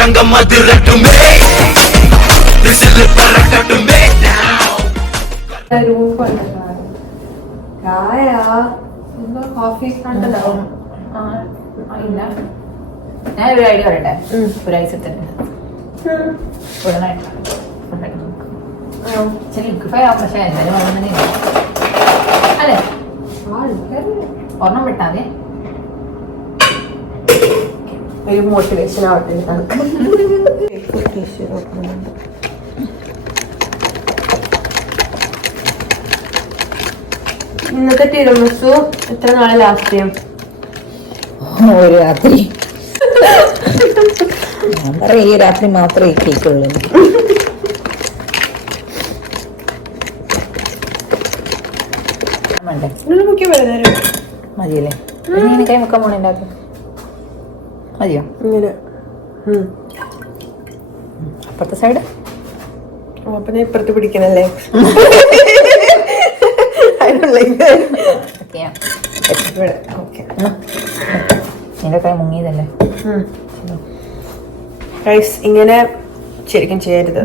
തരംഗം അതിരട്ടുമേ പറക്കട്ടുമേ കോഫി കണ്ടല്ലോ. ഇല്ല, ഞാനൊരു ഐഡിയ പറയട്ടെ. ഒരു ഐസ് എടുത്തിട്ടുണ്ട് പക്ഷെ എന്തായാലും വെള്ളം തന്നെ അല്ലേ? ഒരെണ്ണം വിട്ടാ മതി. ഒരു മോട്ടിവേഷൻ ആവട്ടെ. ഇന്നത്തെ തിരുമസു എത്ര നാളെ ലാസ്റ്റ് ചെയ്യും? ഒരു രാത്രി. ഈ രാത്രി മാത്രമേ കേക്കുള്ളൂ. മതിയല്ലേ? ഇങ്ങനെ കൈ മുക്കാൻ പോണുണ്ടാക്കും. മതിയോ? ഇങ്ങനെ അപ്പുറത്തെ സൈഡ് അപ്പൊ ഞാൻ ഇപ്പുറത്ത് പിടിക്കണല്ലേ? നിന്റെ കൈ മുങ്ങിയതല്ലേ? ഇങ്ങനെ ശരിക്കും ചെയ്യരുത്.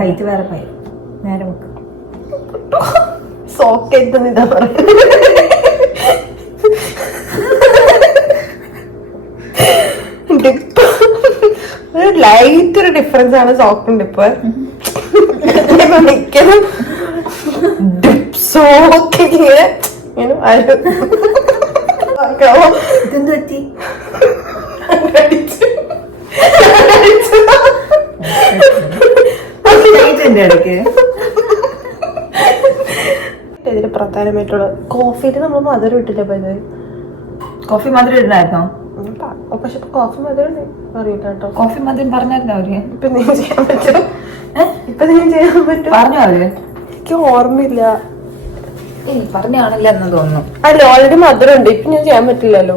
ഹൈറ്റ് വേറെ പോയി നേരെ മുക്ക് സോക്കറ്റ് ഇതാ പറയുന്നത്. ലൈറ്റ് ഒരു ഡിഫറൻസ് ആണ് സോക്കും ഡിപ്പ്. മിക്കതും സോക്ക് ഇതെന്ത് പറ്റി? ഇതിന് പ്രധാനമായിട്ടുള്ള കോഫിയില് നമ്മൾ മധുരം ഇട്ടില്ല. പോയത് കോഫി മധുരം ഇടണായിരുന്നോ? പക്ഷെ ഇപ്പൊ കോഫി മധുരം അറിയില്ല കേട്ടോ. കോഫി മധുരം പറഞ്ഞായിരുന്നോ അവര്? ഇപ്പൊ നീ ചെയ്യാൻ പറ്റും. ഇപ്പൊ നീ ചെയ്യാൻ പറ്റും പറഞ്ഞോ അവര്? എനിക്ക് ഓർമ്മയില്ല. പറഞ്ഞാണില്ല എന്ന് തോന്നുന്നു. അല്ല, ഓൾറെഡി മധുരം ഉണ്ട്. ഇപ്പൊ ഞാൻ ചെയ്യാൻ പറ്റില്ലല്ലോ.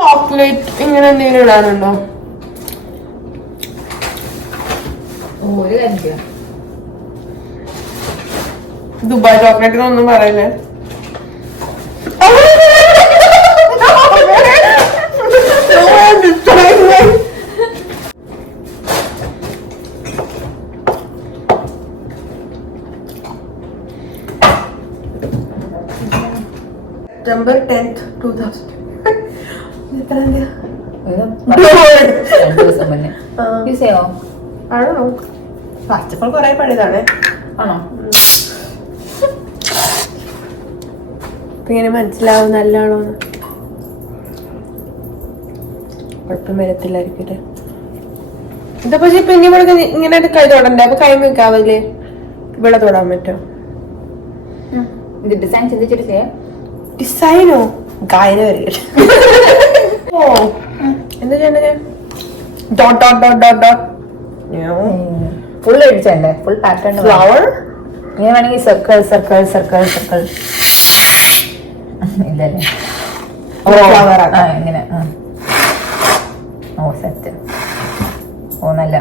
ചോക്ലേറ്റ് ഇങ്ങനെ എന്തെങ്കിലും ഇടാനുണ്ടോ? ദുബായ് ചോക്ലേറ്റിനൊന്നും പറയല്ലേ. September 10th, 2000. ഫസ്റ്റപ്പോൾ കൊറേ പണിതാണ്. ആണോ? ഇങ്ങനെ മനസ്സിലാവും നല്ലതാണോന്ന്. കുഴപ്പം വരത്തില്ലായിരിക്കും. എന്താ പക്ഷെ ഇപ്പൊ ഇങ്ങനെ കൈ തൊടണ്ടേ? അപ്പൊ കൈ വെക്കാവില്ലേ? ഇവിടെ തൊടാൻ പറ്റോ? ഡിസൈൻ ചിന്തിച്ചിട്ട് ചെയ്യാം. ഡിസൈനോ? ഗായന വരിക. ഓ എന്താ ചെയ്യണ്ടേ? Dot dot dot dot dot. Full അടിച്ചല്ലേ? Full pattern. ഫ്ലവർ ഇങ്ങനെ വേണമെങ്കിൽ സർക്കിൾ സർക്കിൾ സർക്കിൾ സർക്കിൾ ഇതല്ലേ? ഫ്ലവർ ഇങ്ങനെ. ഓ സെറ്റ്. ഓ നല്ല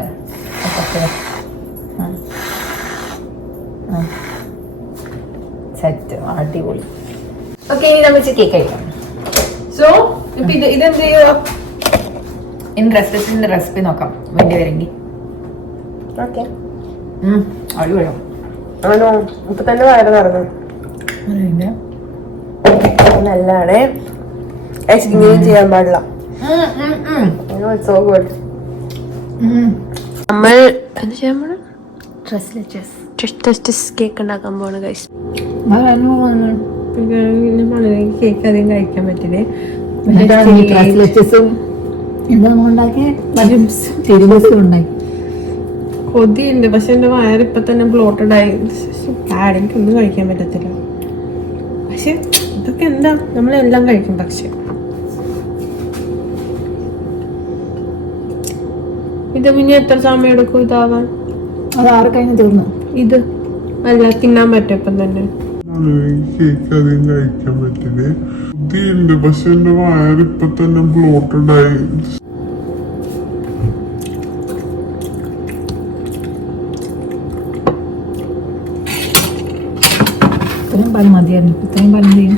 സെറ്റ്. അടിപൊളി. ഓക്കെ, ഇനി നമ്മൾ കേക്ക് കഴിക്കാം. സോ ഇപ്പൊ ഇതെന്ത് ചെയ്യുക? ഇനി റെസിപ്പിന്റെ റെസിപ്പി നോക്കാം. വേണ്ടി വരെങ്കിൽ അടിപൊളിയോ? ആണോ? ഇപ്പൊ തന്നെ വയറ് നടന്നു. നല്ലതാണ്. ഇങ്ങനെ ചെയ്യാൻ പാടില്ല. So good. നമ്മൾ എന്താ ചെയ്യാൻ പോണ? കേക്ക് ഉണ്ടാക്കാൻ പോണ ഗൈസ്. കേക്ക് അധികം കഴിക്കാൻ പറ്റില്ലേ? കൊതിയുണ്ട്, പക്ഷെ എന്റെ വയറ് ഇപ്പൊ തന്നെ ബ്ലോട്ടഡ് ആയി. എനിക്കൊന്നും കഴിക്കാൻ പറ്റത്തില്ല. പക്ഷെ ഇതൊക്കെ എന്താ, നമ്മളെല്ലാം കഴിക്കും. പക്ഷെ ഇത് പിന്നെ എത്ര സമയം എടുക്കും ഇതാവാൻ? അത് 6 കഴിഞ്ഞ് തീർന്നു. ഇത് അല്ല തിന്നാൻ പറ്റപ്പം തന്നെ. കേക്ക് അധികം കഴിക്കാൻ പറ്റില്ലേ? ബുദ്ധിയുണ്ട്, പക്ഷെ എന്റെ വയറിപ്പൊ തന്നെ ബ്ലോട്ടഡ് ആയി. ഇത്രയും പാല് മതിയായിരുന്നു. ഇത്രയും പാല് എന്ത് ചെയ്യും?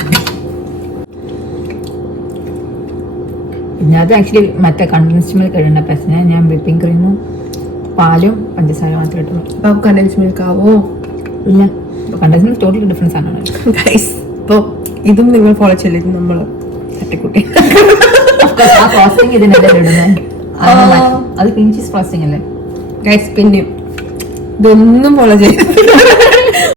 ഇതിനകത്ത് ആക്ച്വലി മറ്റേ കണ്ടൻസ്ഡ് മിൽക്ക് ഇടേണ്ട പ്രശ്നം. ഞാൻ വിപ്പിംഗ് ക്രീമും പാലും പഞ്ചസാര മാത്രമേ ഇട്ടുള്ളൂ. അപ്പൊ കണ്ടൻസ് മിൽക്ക് ആവോ? ഇല്ല, കണ്ടൻസ്ഡ് മിൽക്ക് ടോട്ടലി ഡിഫറൻസ് ആണ്. ഗൈസ് ഇപ്പൊ ഇതും നിങ്ങൾ ഫോളോ ചെയ്തിട്ട് നമ്മള് തട്ടിക്കുട്ടി. ആ ഫ്രോസ്റ്റിംഗ് ഇതിനല്ലേ ഇടുന്നത്? അത് ക്രീം ചീസ് ഫ്രോസ്റ്റിംഗ് അല്ലേ ഗൈസ്? പിന്നെ ഇതൊന്നും ഫോളോ ചെയ്ത്